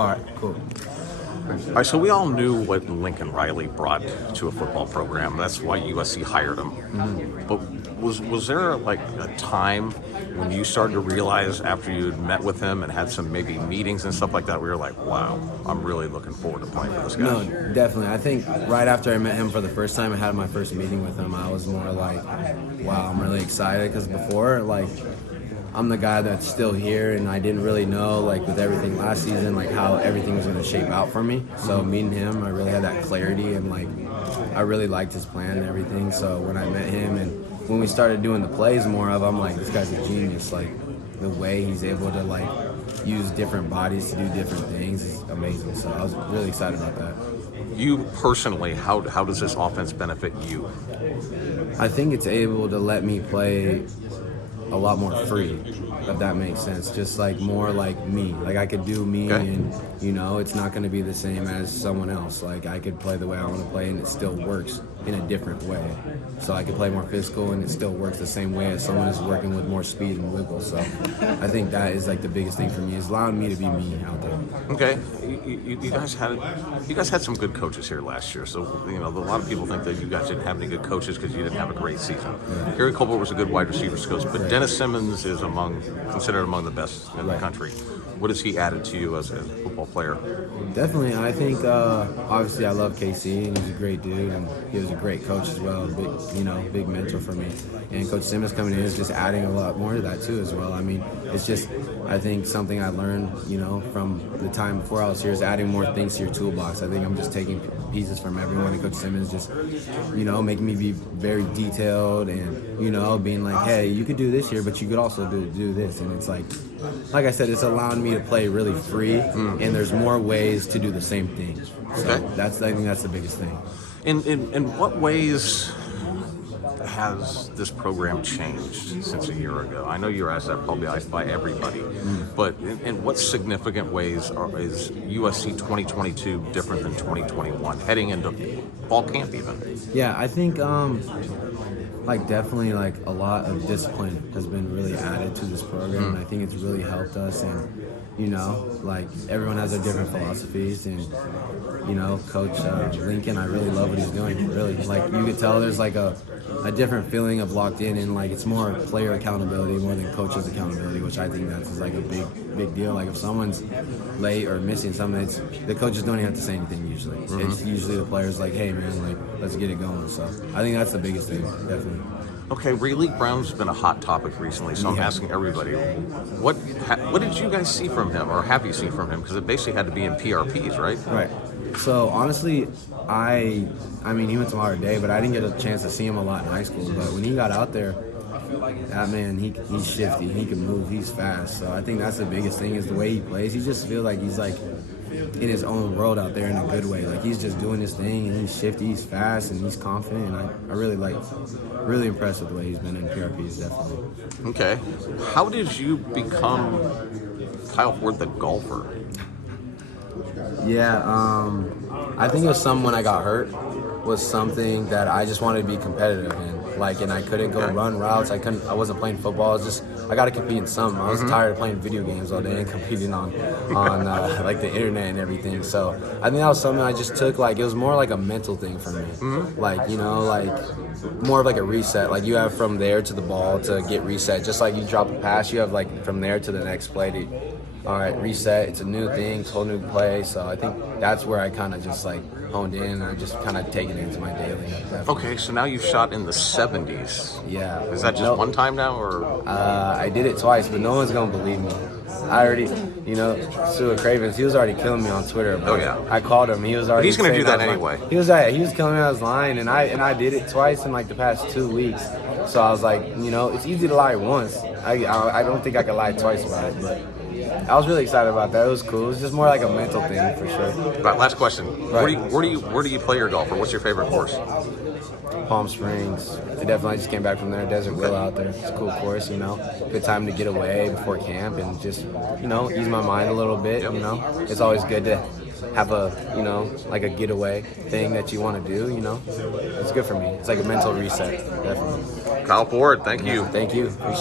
All right, cool. All right, so we all knew what Lincoln Riley brought to a football program. That's why USC hired him. But was there like a time when you started to realize after you had met with him and had some maybe meetings and stuff like that, where you're like, wow, I'm really looking forward to playing for this guy? No, definitely. I think right after I met him for the first time, I had my first meeting with him. I was more like, wow, I'm really excited because before, like, I'm the guy that's still here, and I didn't really know, like, with everything last season, like, how everything was going to shape out for me. So meeting him, I really had that clarity, and, like, I really liked his plan and everything. So when I met him and when we started doing the plays more of, I'm like, this guy's a genius. Like, the way he's able to, like, use different bodies to do different things is amazing. So I was really excited about that. You personally, how does this offense benefit you? I think it's able to let me play a lot more free, if that makes sense. Just like more like me. Like I could do me, Okay. and it's not going to be the same as someone else. Like I could play the way I want to play, and it still works in a different way. So I could play more physical, and it still works the same way as someone who's working with more speed and wiggle. So I think that is like the biggest thing for me, is allowing me to be me out there. Okay, you guys had some good coaches here last year. So a lot of people think that you guys didn't have any good coaches because you didn't have a great season. Yeah. Gary Colbert was a good wide receivers coach, but Right. Dennis Simmons is considered among the best in the Right. country. What has he added to you as a football player? Definitely. I think obviously I love KC, and he's a great dude, and he was a great coach as well. Big mentor for me. And Coach Simmons coming in is just adding a lot more to that too as well. I mean, it's just, I think something I learned, from the time before I was here, is adding more things to your toolbox. I think I'm just taking pieces from everyone, and Coach Simmons just, making me be very detailed, and being like, hey, you could do this here, but you could also do this, and it's like I said, it's allowing me to play really free, and there's more ways to do the same thing. So Okay. I think that's the biggest thing. In what ways has this program changed since a year ago? I know you're asked that probably by everybody, but in what significant ways is USC 2022 different than 2021, heading into fall camp even? Yeah, I think definitely a lot of discipline has been really added to this program, and I think it's really helped us. And everyone has their different philosophies, and Coach Lincoln, I really love what he's doing. Really, you could tell there's a different feeling of locked in, and it's more player accountability more than coach's accountability, which I think that's a big deal. Like if someone's late or missing something, the coaches don't even have to say anything usually. It's usually the players like, hey man, let's get it going. So I think that's the biggest thing, definitely. Okay, Rayleigh Brown's been a hot topic recently, so I'm asking everybody, what did you guys see from him, or have you seen from him? Because it basically had to be in PRPs, right? Right. So honestly, I mean, he went to Mater Dei, but I didn't get a chance to see him a lot in high school. But when he got out there, that man, he's shifty, he can move, he's fast. So I think that's the biggest thing, is the way he plays. He just feels like he's in his own world out there in a good way. Like he's just doing his thing, and he's shifty, he's fast, and he's confident. And I really impressed with the way he's been in PRPs, definitely. Okay. How did you become Kyle Ford the golfer? Yeah, I think it was something when I got hurt, was something that I just wanted to be competitive in. And I couldn't go run routes. I wasn't playing football. I got to compete in something. I was tired of playing video games all day and competing on the internet and everything. So I think that was something I just took. It was more like a mental thing for me. More of a reset. You have from there to the ball to get reset. Just like you drop a pass, you have from there to the next play to, all right, reset. It's a new thing, it's a whole new play. So I think that's where I kind of just honed in, and I just kind of taken it into my daily. Definitely. Okay, so now you've shot in the 70s. Yeah. Is that just one time now, or? I did it twice, but no one's gonna believe me. I already, Stuart Cravens, he was already killing me on Twitter. But oh yeah. I called him. He was already. But he's gonna do that saying anyway. He was killing me. I was lying, and I did it twice in the past 2 weeks. So I was like, it's easy to lie once. I don't think I could lie twice about it, but I was really excited about that. It was cool. It was just more like a mental thing for sure. Right, last question. Right. Where do you play your golf, or what's your favorite course? Palm Springs. I definitely just came back from there. Desert Will out there. It's a cool course, Good time to get away before camp and just, ease my mind a little bit, It's always good to have a, a getaway thing that you want to do, It's good for me. It's like a mental reset, definitely. Kyle Ford, thank you. Thank you. Appreciate